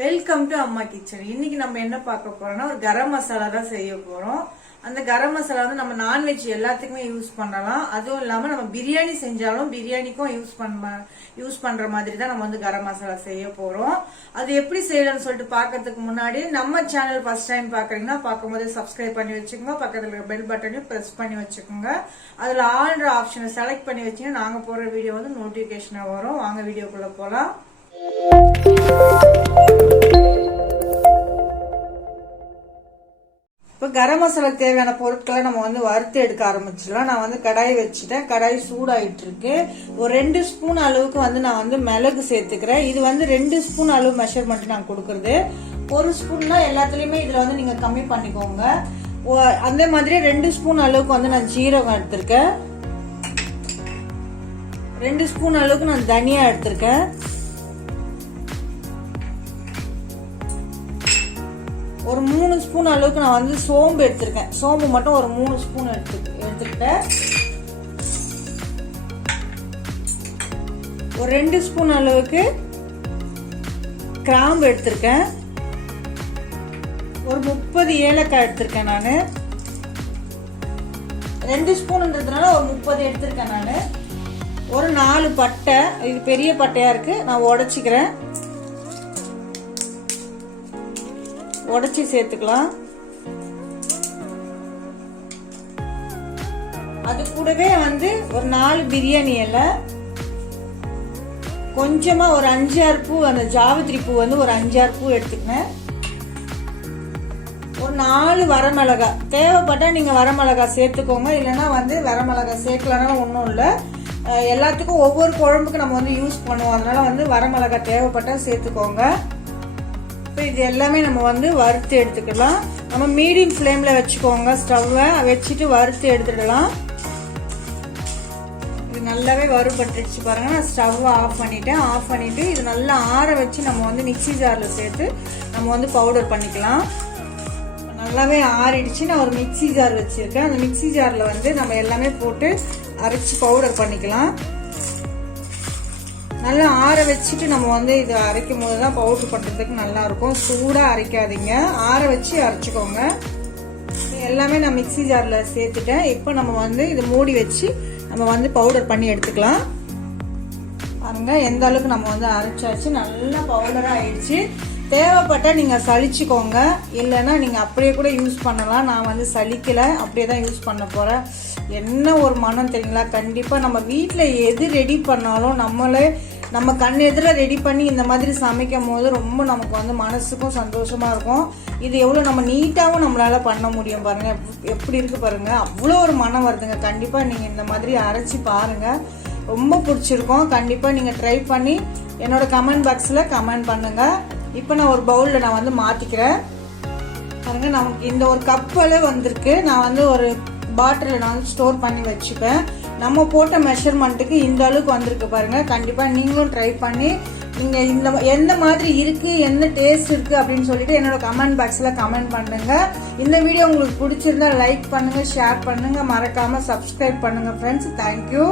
Welcome to அம்மா kitchen. இன்னைக்கு நம்ம என்ன பார்க்க போறோம்னா ஒரு கரம் மசாலா தான் செய்ய போறோம். அந்த கரம் மசாலா வந்து நம்ம நான்வெஜ் எல்லாத்துக்குமே யூஸ் பண்ணலாம். அதுவும் இல்லாம நம்ம பிரியாணி செஞ்சாலும் பிரியாணிக்கும் யூஸ் பண்ற மாதிரி தான் நம்ம வந்து கரம் மசாலா செய்ய போறோம். அது எப்படி செய்யலாம்னு சொல்லிட்டு பாக்கிறதுக்கு முன்னாடி நம்ம சேனல் ஃபர்ஸ்ட் டைம் பாக்குறீங்கன்னா பார்க்கும்போது சப்ஸ்கிரைப் பண்ணி வச்சுக்கோங்க. பக்கத்துல இருக்க பெல் பட்டனையும் பிரஸ் பண்ணி வச்சுக்கோங்க. அதுல ஆல்ன்ற ஆப்ஷனை செலக்ட் பண்ணி வச்சீங்கன்னா நாங்க போற வீடியோ வந்து நோட்டிபிகேஷனா வரும். வாங்க வீடியோக்குள்ள போலாம். இப்போ கரம் மசாலா தேவையான பொருட்களை நம்ம வந்து வறுத்து எடுக்க ஆரம்பிச்சிடலாம். நான் வந்து கடாய் வச்சுட்டேன். கடாய் சூடாயிட்டு இருக்கு. ஒரு 2 ஸ்பூன் அளவுக்கு வந்து நான் வந்து மிளகு சேர்த்துக்கிறேன். இது வந்து 2 ஸ்பூன் அளவு மெஷர்மெண்ட் நான் கொடுக்கறது. 1 ஸ்பூன்னா எல்லாத்துலயுமே இதுல வந்து நீங்க கம்மி பண்ணிக்கோங்க. அதே மாதிரி 2 ஸ்பூன் அளவுக்கு வந்து நான் ஜீரகம் எடுத்திருக்கேன். 2 ஸ்பூன் அளவுக்கு நான் தனியா எடுத்திருக்கேன். ஒரு 3 ஸ்பூன் அளவுக்கு நான் வந்து சோம்பு எடுத்திருக்கேன். சோம்பு மட்டும் ஒரு 3 ஸ்பூன் எடுத்துக்கிட்டேன். ஒரு 2 ஸ்பூன் அளவுக்கு கிராம்பு எடுத்திருக்கேன். ஒரு 30 ஏலக்காய் எடுத்திருக்கேன். நானு 2 ஸ்பூன்ன்றதுனால ஒரு 30 எடுத்திருக்கேன். நானு ஒரு 4 பட்டை, இது பெரிய பட்டையா இருக்கு, நான் உடைச்சிக்கிறேன். உடைச்சி சேர்த்துக்கலாம். அது கூடவே வந்து ஒரு 4 பிரியாணி இலை, கொஞ்சமா ஒரு 5-6 பூ, அந்த ஜாவித்ரி பூ வந்து ஒரு 5-6 பூ எடுத்துக்கினேன். ஒரு 4 வரமிளகாய், தேவைப்பட்டா நீங்க வரமிளகாய் சேர்த்துக்கோங்க. இல்லைன்னா வந்து வரமிளகாய் சேர்க்கலன்னா ஒன்றும் இல்லை. எல்லாத்துக்கும் ஒவ்வொரு குழம்புக்கு நம்ம வந்து யூஸ் பண்ணுவோம். அதனால வந்து வரமிளகாய் தேவைப்பட்டா சேர்த்துக்கோங்க. இப்போ இது எல்லாமே நம்ம வந்து வறுத்து எடுத்துக்கலாம். நம்ம மீடியம் ஃப்ளேம்ல வச்சுக்கோங்க. ஸ்டவ்வை வச்சுட்டு வறுத்து எடுத்துடலாம். இது நல்லாவே வறுபட்டுருச்சு பாருங்க. நான் ஸ்டவ்வை ஆஃப் பண்ணிட்டேன். ஆஃப் பண்ணிட்டு இது நல்லா ஆற வச்சு நம்ம வந்து மிக்சி ஜார்ல சேர்த்து நம்ம வந்து பவுடர் பண்ணிக்கலாம். நல்லாவே ஆறிடுச்சு. நான் ஒரு மிக்சி ஜார் வச்சிருக்கேன். அந்த மிக்சி ஜார்ல வந்து நம்ம எல்லாமே போட்டு அரைச்சி பவுடர் பண்ணிக்கலாம். நல்லா ஆற வச்சுட்டு நம்ம வந்து இது அரைக்கும் போது தான் பவுடர் பண்ணுறதுக்கு நல்லா இருக்கும். சூடாக அரைக்காதீங்க, ஆற வச்சு அரைச்சிக்கோங்க. எல்லாமே நான் மிக்சி ஜாரில் சேர்த்துட்டேன். இப்போ நம்ம வந்து இதை மூடி வச்சு நம்ம வந்து பவுடர் பண்ணி எடுத்துக்கலாம். பாருங்க எந்த அளவுக்கு நம்ம வந்து அரைச்சாச்சு. நல்லா பவுடராக ஆயிடுச்சு. தேவைப்பட்டா நீங்கள் சலிச்சுக்கோங்க, இல்லைன்னா நீங்கள் அப்படியே கூட யூஸ் பண்ணலாம். நான் வந்து சலிக்கலை, அப்படியே தான் யூஸ் பண்ண போகிறேன். என்ன ஒரு மனம் தெரியுங்களா? கண்டிப்பாக நம்ம வீட்டில் எது ரெடி பண்ணாலும் நம்ம கண் எதிர ரெடி பண்ணி இந்த மாதிரி சமைக்கும் போது ரொம்ப நமக்கு வந்து மனசுக்கும் சந்தோஷமா இருக்கும். இது எவ்வளோ நம்ம நீட்டாகவும் நம்மளால பண்ண முடியும் பாருங்க. எப்படி இருக்கு பாருங்க, அவ்வளோ ஒரு மனம் வருதுங்க. கண்டிப்பாக நீங்கள் இந்த மாதிரி அரைச்சி பாருங்க, ரொம்ப பிடிச்சிருக்கும். கண்டிப்பாக நீங்கள் ட்ரை பண்ணி என்னோட கமெண்ட் பாக்ஸில் கமெண்ட் பண்ணுங்க. இப்போ நான் ஒரு பவுலில் நான் வந்து மாற்றிக்கிறேன். பாருங்க நமக்கு இந்த ஒரு கப்பில் வந்திருக்கு. நான் வந்து ஒரு பாட்டிலில் நான் வந்து ஸ்டோர் பண்ணி வச்சுப்பேன். நம்ம போட்ட மெஷர்மெண்ட்டுக்கு இந்த அளவுக்கு வந்திருக்கு பாருங்க. கண்டிப்பாக நீங்களும் ட்ரை பண்ணி நீங்கள் இந்த எந்த மாதிரி இருக்குது, என்ன டேஸ்ட் இருக்குது அப்படின்னு சொல்லிட்டு என்னோட கமெண்ட் பாக்ஸில் கமெண்ட் பண்ணுங்க. இந்த வீடியோ உங்களுக்கு பிடிச்சிருந்தா லைக் பண்ணுங்க, ஷேர் பண்ணுங்க, மறக்காமல் சப்ஸ்கிரைப் பண்ணுங்க ஃப்ரெண்ட்ஸ். தேங்க்யூ.